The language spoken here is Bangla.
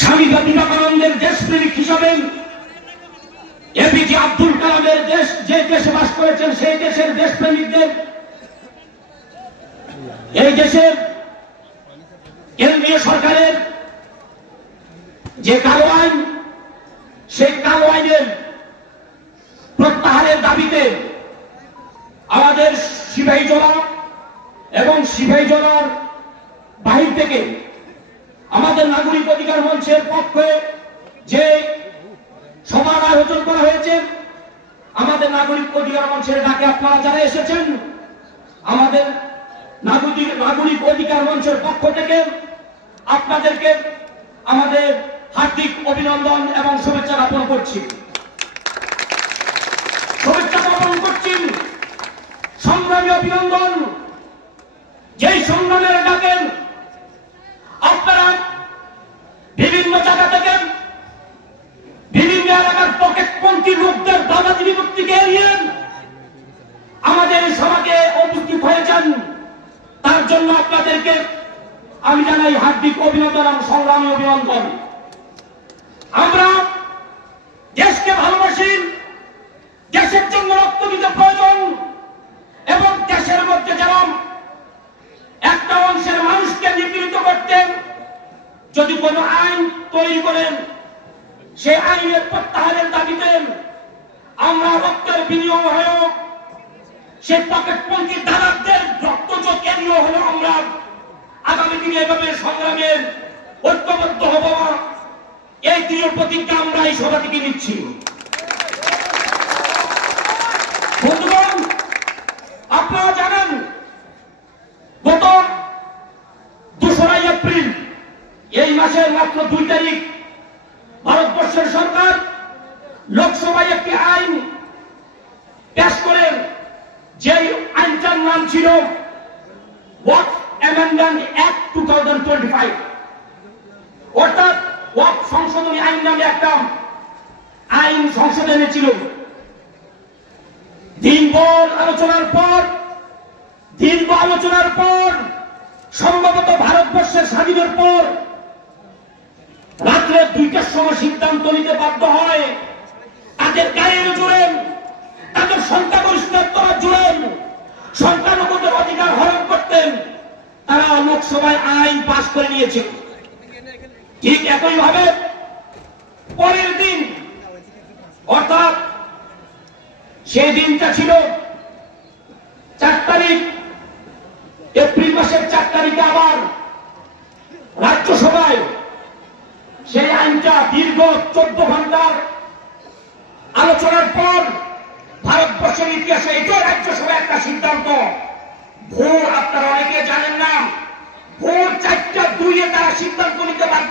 স্বামী বিবেকানন্দের দেশপ্রেমিক হিসাবে এপিজে আব্দুল কালামের দেশ যে দেশে বাস করেছেন সেই দেশের দেশপ্রেমিকদের এই দেশের কেন্দ্রীয় সরকারের যে কালো আইন সেই কালো আইনের প্রত্যাহারের দাবিতে আমাদের সিপাহীজলা এবং সিপাহীজলার বাহির থেকে আমাদের নাগরিক অধিকার মঞ্চের পক্ষে যে সভার আয়োজন করা হয়েছে, আমাদের নাগরিক অধিকার মঞ্চের ডাকে আপনারা যারা এসেছেন, আমাদের নাগরিক অধিকার মঞ্চের পক্ষ থেকে আপনাদেরকে আমাদের হার্দিক অভিনন্দন এবং শুভেচ্ছা জ্ঞাপন করছি। শুভেচ্ছা জ্ঞাপন করছি, সংগ্রামী অভিনন্দন। যেই সংগ্রামের ডাকেন আপনারা বিভিন্ন জায়গা থেকে বিভিন্ন এলাকার পকেটপন্থী লোকদের দাবাদি বিভক্তিকে এড়িয়ে আমাদের এই সভাকে উপস্থিত হয়েছেন, তার জন্য আপনাদেরকে আমি জানাই হার্দিক অভিনন্দন এবং সংগ্রামী অভিনন্দন। আমরা দেশকে ভালোবাসি, দেশের জন্য রক্ত দিতে প্রয়োজন এবং দেশের মধ্যে যারা একটা অংশের মানুষকে নিপীড়িত করতেন যদি কোনো আইন তৈরি করেন সেই আইনের প্রত্যাহারের দাবিতে আমরা রক্তের বিনিয়োগ হয়েও সেই পকেটপন্থী দালালদের রক্তচোখ এড়িয়ে হলেও আমরা আগামী দিনে এভাবে সংগ্রামের ঐক্যবদ্ধ হব, এই দৃঢ় প্রতিজ্ঞা আমরা এই সভা থেকে নিচ্ছি। বন্ধুগণ, আপনারা জানেন গত 2রা এপ্রিল এই মাসের মাত্র 2 তারিখ ভারতবর্ষের সরকার লোকসভায় একটি আইন পেশ করেন, যে আইনটার নাম ছিল ওয়াকফ অ্যামেন্ডমেন্ট অ্যাক্ট 2025, অর্থাৎ ওয়াকফ সংশোধনী আইন নামে একটা আইন সংসদে এনেছিল। দীর্ঘ আলোচনার পর সম্ভবত ভারতবর্ষের স্বাধীনের পর রাত্রে 2টার সময় সিদ্ধান্ত নিতে বাধ্য হয় তাদের গায়ের জোরে, তাদের সংখ্যাগরিষ্ঠতার জোরে সংখ্যালঘুদের অধিকার হরণ করতেন, তারা লোকসভায় আইন পাশ করে নিয়েছে। ঠিক একইভাবে পরের দিন অর্থাৎ সেই দিনটা ছিল 4 তারিখ, এপ্রিল মাসের 4 তারিখে আবার রাজ্যসভায় সেই আইনটা দীর্ঘ 14 ঘন্টার আলোচনার পর ভারতবর্ষের ইতিহাসে এটাই রাজ্যসভায় একটা সিদ্ধান্ত। ভোর আপনারা অনেকে জানেন না, ভোর 4টা 2-এ তারা সিদ্ধান্ত নিতে বাধ্য